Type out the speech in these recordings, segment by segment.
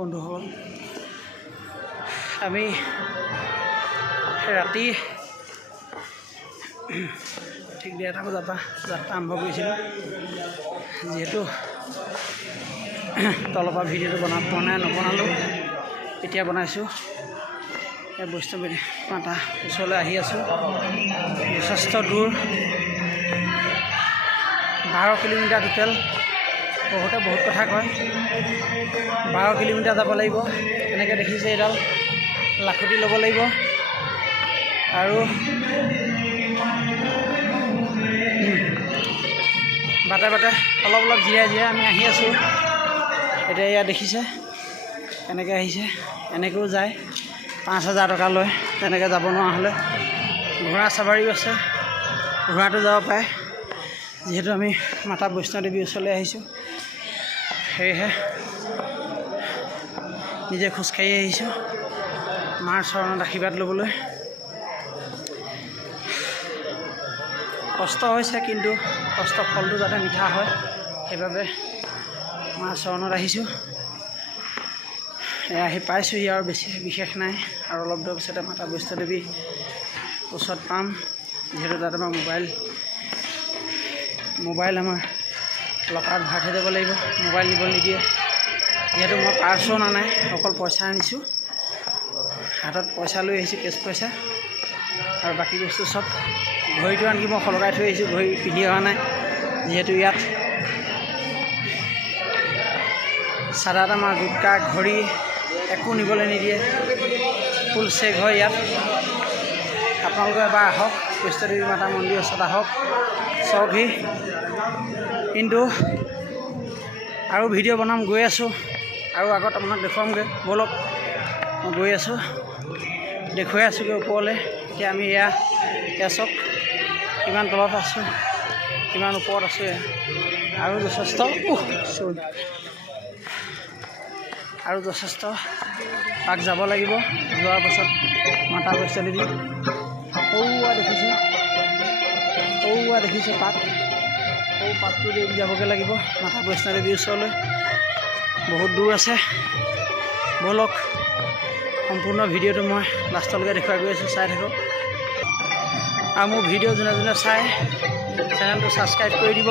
বন্ধুসকল, আমি ৰাতি ঠিক 1:30 বজাৰ পৰা যাত্ৰা আৰম্ভ কৰিছিলোঁ। যিহেতু তলৰ পৰা ভিডিঅ'টো নবনালোঁ, এতিয়া বনাইছোঁ। এই বৈষ্ণৱী মাতা ওচৰলৈ আহি আছোঁ। যথেষ্ট দূৰ, 12 কিলোমিটাৰ টোটেল। বহুত কথা কয়, 12 কিলোমিটাৰ যাব লাগিব। এনেকৈ দেখিছে, এইডাল লাখুটি ল'ব লাগিব আৰু বাটে অলপ জিৰাই আমি আহি আছোঁ। এতিয়া ইয়াত দেখিছে এনেকৈ আহিছে, এনেকৈও যায় 5,000 টকা লয়। তেনেকৈ যাব নোৱাৰা হ'লে ঘোঁৰা চাবাৰীও আছে, ঘোঁৰাটো যাব পাৰে। যিহেতু আমি মাতা বৈষ্ণৱদেৱীৰ ওচৰলৈ আহিছোঁ, সেয়েহে নিজে খোজকাঢ়ি আহিছোঁ মাৰ চৰণত আশীৰ্বাদ ল'বলৈ। কষ্ট হৈছে, কিন্তু কষ্টৰ ফলটো যাতে মিঠা হয়, সেইবাবে মাৰ চৰণত আহিছোঁ। আহি পাইছোঁহি আৰু বেছি বিশেষ নাই, আৰু অলপ দূৰ পিছতে মাতা বৈষ্ণৱদেৱীৰ ওচৰত পাম। যিহেতু তাত আমাৰ মোবাইল আমাৰ লকাৰত ভৰাই থৈ যাব লাগিব, মোবাইল নিব নিদিয়ে। যিহেতু মই পাৰ্চো অনা নাই, অকল পইচা আনিছোঁ। হাতত পইচা লৈ আহিছোঁ, কেছ পইচা, আৰু বাকী বস্তু চব। ঘড়ীটো আনকি মই সলকাই থৈ আহিছোঁ, ঘড়ী পিন্ধি অহা নাই। যিহেতু ইয়াত চাদা তামা, গুটকা, ঘড়ী একো নিবলৈ নিদিয়ে, ফুল চেক হয় ইয়াত। আপোনালোকে এবাৰ আহক, বৈষ্ণৱদেৱী মাতা মন্দিৰৰ ওচৰত আহক, চাওকহি। কিন্তু আৰু ভিডিঅ' বনাম, গৈ আছোঁ, আৰু আগত আপোনাক দেখুৱামগৈ। ব'লক, মই গৈ আছোঁ, দেখুৱাই আছোঁগৈ ওপৰলৈ। এতিয়া আমি এয়া চাওক, কিমান তলত আছোঁ, কিমান ওপৰত আছোঁ। আৰু যথেষ্ট পাক যাব লাগিব। যোৱাৰ পাছত মাতা বৈষ্ণৱদেৱী দেখিছে পাক, পাকটো দি যাবগৈ লাগিব মাতা বৈষ্ণৱদেৱীৰ ওচৰলৈ। বহুত দূৰ আছে। ব'লক, সম্পূৰ্ণ ভিডিঅ'টো মই লাষ্টলৈকে দেখুৱাই গৈ আছোঁ, চাই থাকক। আৰু মোৰ ভিডিঅ' যোনে চাই চেনেলটো ছাবস্ক্ৰাইব কৰি দিব,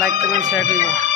লাইক কমেণ্ট শ্বেয়াৰ কৰিব।